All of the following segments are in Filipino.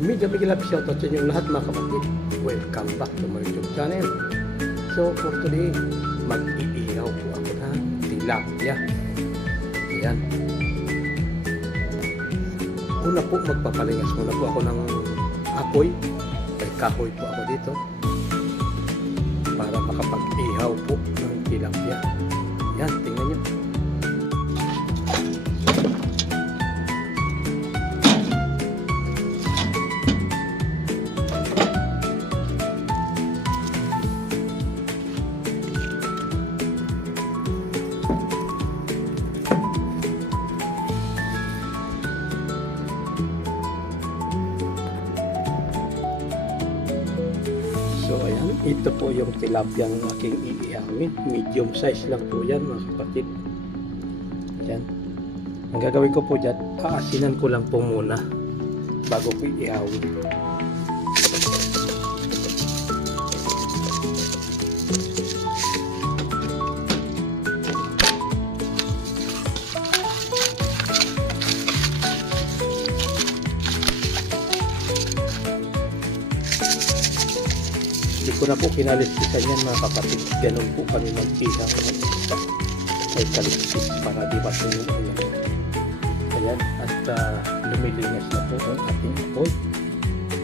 Mega love shoutout sa inyong lahat mga kapatid. Welcome back to my YouTube channel. So for today, mag-iihaw po ako ng tilapia. Ayan. Una po, magpapalingas muna po ako ng apoy. May kahoy po ako dito para makapag-ihaw po ng tilapia. Ayan, tingnan nyo. So ayan, ito po yung tilapia ng aking iihawin. Medium size lang po yan mga kapatid. Ayan. Ang gagawin ko po dyan, aasinan ko lang po muna bago ko iihawin. Hindi ko na po kinaliskisan yan mga kapatid. Ganun po kami mag-ihaw ng isa. Ay kaliskis para di ba yung ulo. Ayan. At lumilinis na po ang ating apoy.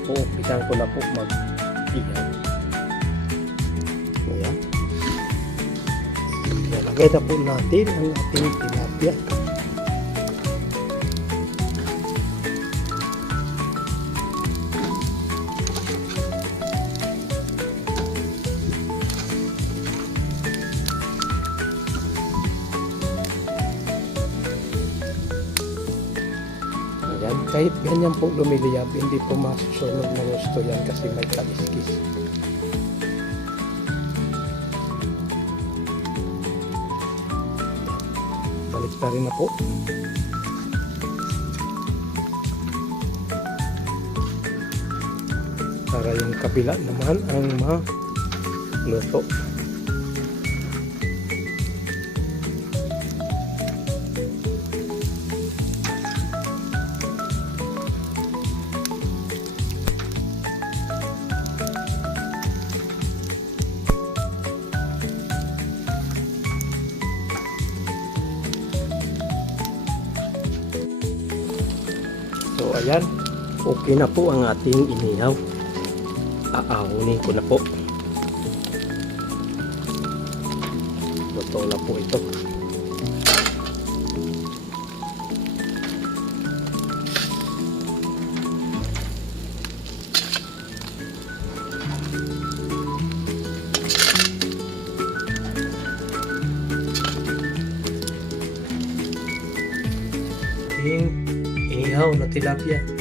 So, umpisahan ko na po mag-ihaw. Ayan. Ilagay na po natin ang ating tilapia. Ayan, kahit ganyan po lumiliyab, hindi po masusunod na gusto yan kasi may kaliskis. Balik pa rin na po. Para yung kabila naman ang maluto. So ayan, okay na po ang ating inihaw. Aawunin ko na po. Luto na po ito. Inihaw na tilapia.